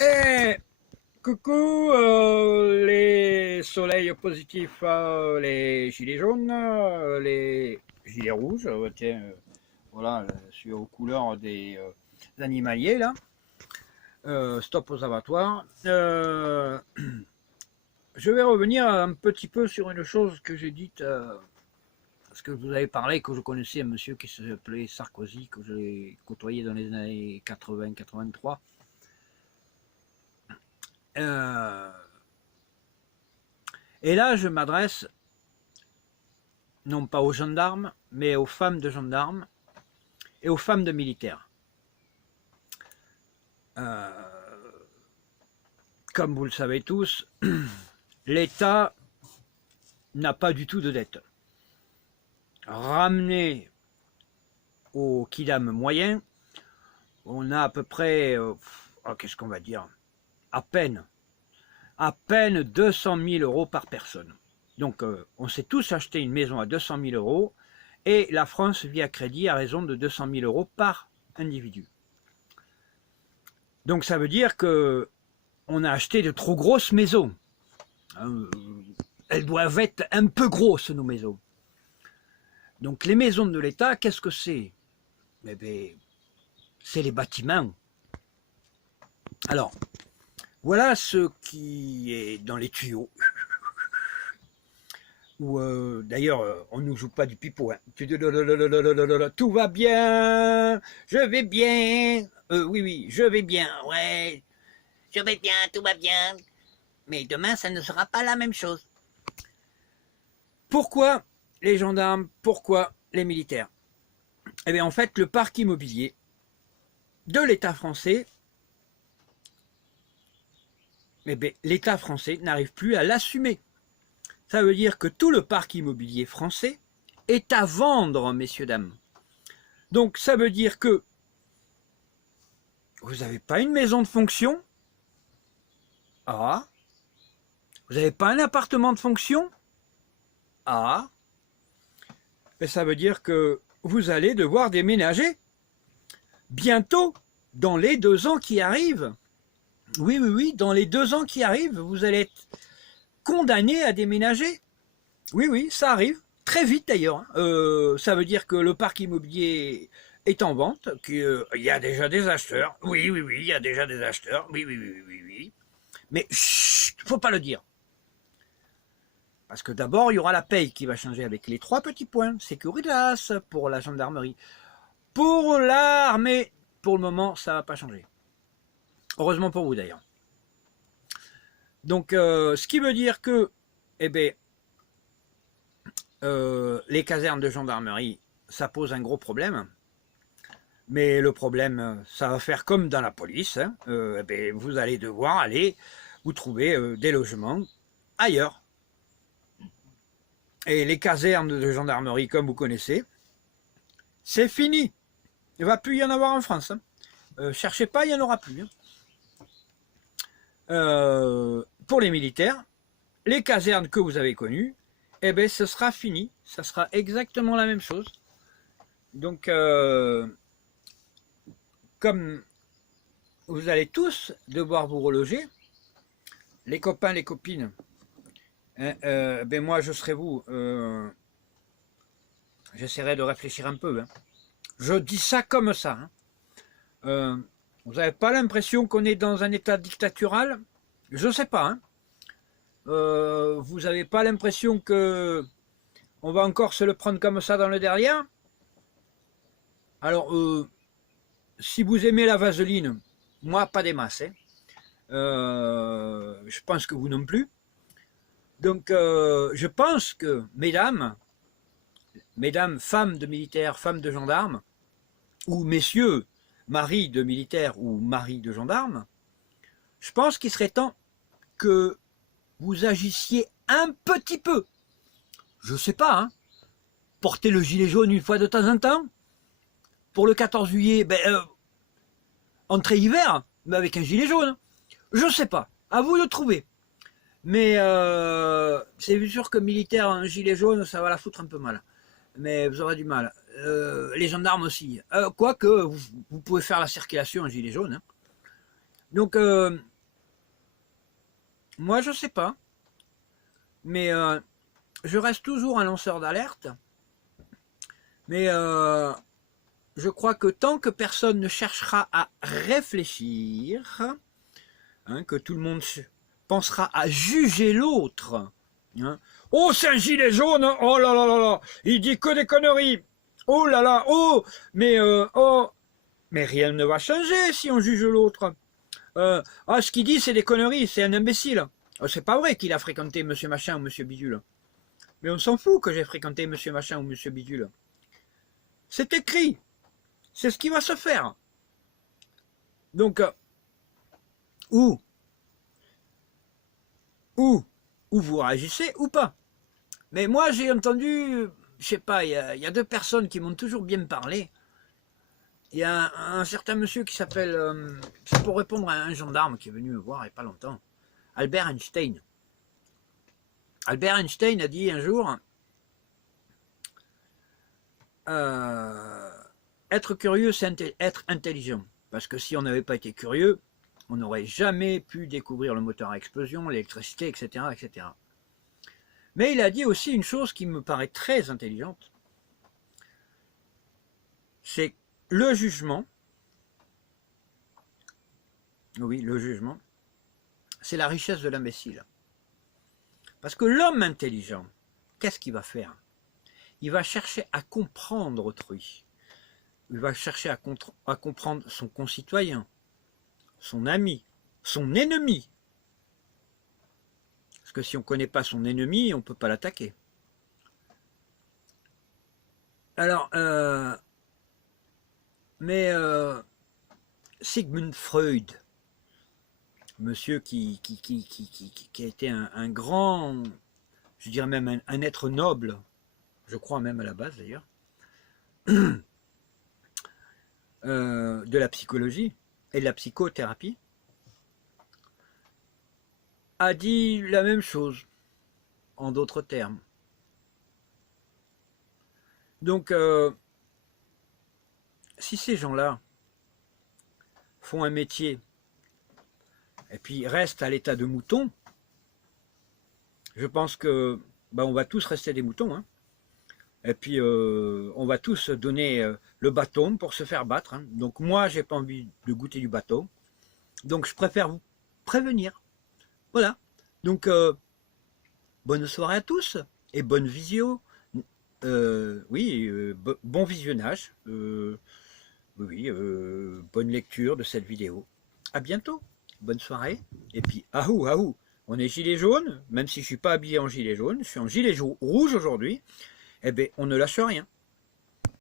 Et coucou les soleils positifs, les gilets jaunes, les gilets rouges, tiens, voilà, je suis aux couleurs des animaliers là. Stop aux abattoirs. Je vais revenir un petit peu sur une chose que j'ai dite, parce que vous avez parlé que je connaissais un monsieur qui s'appelait Sarkozy, que j'ai côtoyé dans les années 80-83. Euh, et là, je m'adresse non pas aux gendarmes, mais aux femmes de gendarmes et aux femmes de militaires. Comme vous le savez tous, l'État n'a pas du tout de dette. Ramené au Kidam moyen, on a à peu près, qu'est-ce qu'on va dire, à peine 200 000 euros par personne. Donc on s'est tous acheté une maison à 200 000 euros et la France vit à crédit à raison de 200 000 euros par individu. Donc ça veut dire que on a acheté de trop grosses maisons. Elles doivent être un peu grosses, nos maisons. Donc les maisons de l'État, qu'est-ce que c'est? Eh bien, c'est les bâtiments. Alors, voilà ce qui est dans les tuyaux. D'ailleurs, on ne nous joue pas du pipeau. Hein. Tout va bien, je vais bien. Oui, je vais bien, ouais. Je vais bien, tout va bien. Mais demain, ça ne sera pas la même chose. Pourquoi les gendarmes? Pourquoi les militaires? Eh bien, en fait, le parc immobilier de l'État français, eh bien, l'État français n'arrive plus à l'assumer. Ça veut dire que tout le parc immobilier français est à vendre, messieurs, dames. Donc, ça veut dire que vous n'avez pas une maison de fonction. Ah. Vous n'avez pas un appartement de fonction. Ah. Et ça veut dire que vous allez devoir déménager bientôt, dans les 2 ans qui arrivent. Oui, dans les 2 ans qui arrivent, vous allez être condamné à déménager. Oui, ça arrive. Très vite d'ailleurs. Ça veut dire que le parc immobilier est en vente, qu'il y a déjà des acheteurs. Oui, il y a déjà des acheteurs. Oui. Mais chut, faut pas le dire. Parce que d'abord, il y aura la paye qui va changer avec les 3 petits points. Securitas pour la gendarmerie. Pour l'armée, pour le moment, ça va pas changer. Heureusement pour vous d'ailleurs. Donc, ce qui veut dire que, eh bien, les casernes de gendarmerie, ça pose un gros problème. Mais le problème, ça va faire comme dans la police. Hein. Eh bien, vous allez devoir aller vous trouver des logements ailleurs. Et les casernes de gendarmerie, comme vous connaissez, c'est fini. Il ne va plus y en avoir en France. Hein. Cherchez pas, il n'y en aura plus. Hein. Pour les militaires, les casernes que vous avez connues, eh bien, ce sera fini. Ça sera exactement la même chose. Donc, comme vous allez tous devoir vous reloger, les copains, les copines, ben moi, je serai vous. J'essaierai de réfléchir un peu. Hein. Je dis ça comme ça. Hein. Vous n'avez pas l'impression qu'on est dans un état dictatural? Je ne sais pas. Hein. Vous n'avez pas l'impression que on va encore se le prendre comme ça dans le derrière? Alors, si vous aimez la vaseline, moi, pas des masses. Hein. Je pense que vous non plus. Donc, je pense que, mesdames, femmes de militaires, femmes de gendarmes, ou messieurs, maris de militaires ou maris de gendarmes, je pense qu'il serait temps que vous agissiez un petit peu. Je sais pas, hein. Porter le gilet jaune une fois de temps en temps. Pour le 14 juillet, entrée hiver, mais avec un gilet jaune. Je sais pas. À vous de trouver. Mais c'est sûr que militaire, un gilet jaune, ça va la foutre un peu mal. Mais vous aurez du mal. Les gendarmes aussi. Quoique, vous pouvez faire la circulation en gilet jaune. Hein. Donc, moi, je sais pas. Mais je reste toujours un lanceur d'alerte. Mais je crois que tant que personne ne cherchera à réfléchir, hein, que tout le monde pensera à juger l'autre. Hein. Oh, c'est un gilet jaune, oh là là là là, il dit que des conneries. Oh là là, oh, mais rien ne va changer si on juge l'autre. Ce qu'il dit, c'est des conneries, c'est un imbécile. C'est pas vrai qu'il a fréquenté monsieur machin ou monsieur bidule. Mais on s'en fout que j'ai fréquenté monsieur machin ou monsieur bidule. C'est écrit. C'est ce qui va se faire. Donc, ou vous réagissez ou pas. Mais moi, j'ai entendu, je sais pas, il y a deux personnes qui m'ont toujours bien parlé. Il y a un certain monsieur qui s'appelle, c'est pour répondre à un gendarme qui est venu me voir il n'y a pas longtemps, Albert Einstein. Albert Einstein a dit un jour, être curieux, c'est être intelligent. Parce que si on n'avait pas été curieux, on n'aurait jamais pu découvrir le moteur à explosion, l'électricité, etc., etc. Mais il a dit aussi une chose qui me paraît très intelligente. C'est le jugement. Oui, le jugement. C'est la richesse de l'imbécile. Parce que l'homme intelligent, qu'est-ce qu'il va faire? Il va chercher à comprendre autrui. Il va chercher à comprendre son concitoyen, son ami, son ennemi. Parce que si on ne connaît pas son ennemi, on ne peut pas l'attaquer. Alors, Sigmund Freud, monsieur qui a été un grand, je dirais même un être noble, je crois même à la base d'ailleurs, de la psychologie et de la psychothérapie, a dit la même chose, en d'autres termes. Donc, si ces gens-là font un métier et puis restent à l'état de mouton, je pense que on va tous rester des moutons. Hein. Et puis, on va tous donner le bâton pour se faire battre. Hein. Donc, moi, j'ai pas envie de goûter du bâton. Donc, je préfère vous prévenir. Voilà. Donc, bonne soirée à tous et bonne visio. Bon visionnage. Bonne lecture de cette vidéo. À bientôt. Bonne soirée. Et puis, ahou, on est gilet jaune, même si je ne suis pas habillé en gilet jaune, je suis en gilet rouge aujourd'hui. Eh bien, on ne lâche rien.